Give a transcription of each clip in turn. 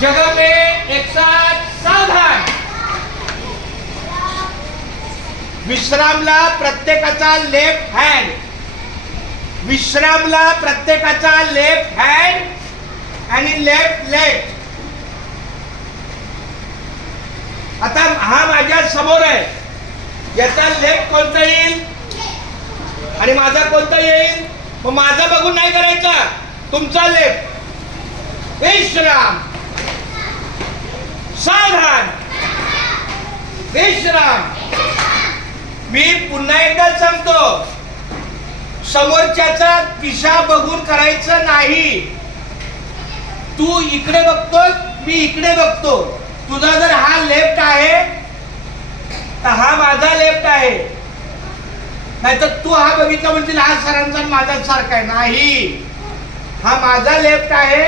जगह में एक साथ सावधान। विश्रामला प्रत्येकाचा लेफ्ट हँड, विश्रामला प्रत्येकाचा लेफ्ट हँड आणि लेफ्ट लेग। आता हा माझ्या समोर आहे, याचा लेफ्ट कोणता येईल आणि माझा कोणता येईल? मग माझा बघून नाही करायचा, तुमचा लेफ्ट। विश्राम, सावधान, विश्राम। मी पुन्हा एकदा सांगतो, समोरच्याचा दिशा बघून करायचं नाही। तू इकडे बघतोस, मी इकडे बघतो। तुझा जर हा लेफ्ट आहे तर हा माझा लेफ्ट आहे, नाहीतर तू हा बघितला म्हणजे हा सरांचा माझा सारखा आहे। नाही, हा माझा लेफ्ट आहे,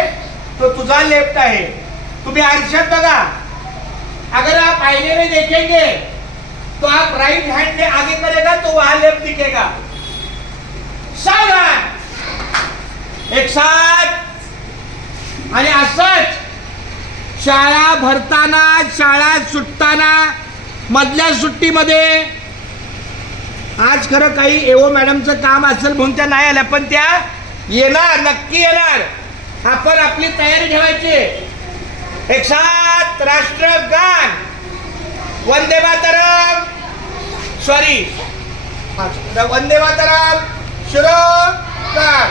तो तुझा लेफ्ट आहे। तुम्ही आरशात बघा, अगर आप आईने में देखेंगे तो आप राइट हैंड से आगे करेगा तो वहां लेफ्ट दिखेगा। सावधान, एक साथ। आणि असंच शाळा भरताना, शाळा सुटताना, मधल्या सुट्टीमध्ये, आज खरं काही एओ मॅडमचं काम असेल म्हणून त्या नाही आल्या, पण त्या येणार, नक्की येणार। आपण आपली तयारी ठेवायची। एक साथ राष्ट्रगान, वंदे मातरम, सॉरी वंदे मातरम, शुरू कर।